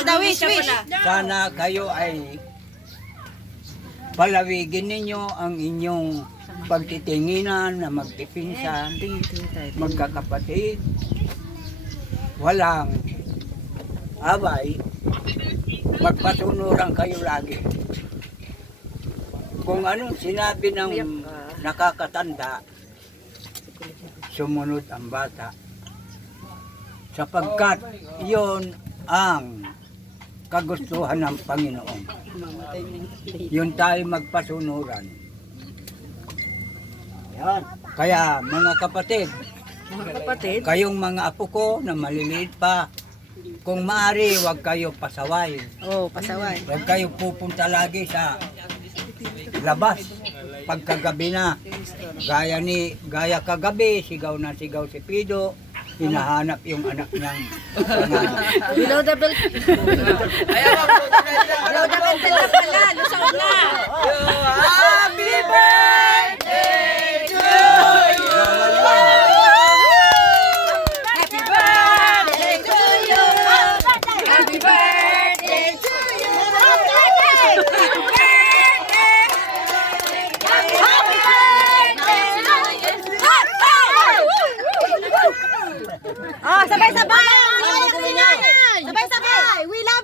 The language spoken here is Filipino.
wish. Sana kayo ay palawigin ninyo ang inyong pagtitinginan na magdipinsan, magkakapatid, walang away, magpatunuran kayo lagi. Kung anong sinabi ng nakakatanda, sumunod ang bata. Sapagkat iyon ang kagustuhan ng Panginoon. Yun tayo magpasunuran. Yan. Kaya mga kapatid, kayong mga apo ko na maliliit pa, kung maaari, huwag kayo pasaway. Pasaway. Huwag kayo pupunta lagi sa labas. Pagkagabi na, gaya kagabi, sigaw na sigaw si Pido, hinahanap yung anak niyang panganay. Below the belt. Below the belt na pala. Lusaw na. Happy birthday to you! Happy birthday to you. Happy birthday to you. Sabay-sabay! Sabay-sabay! We love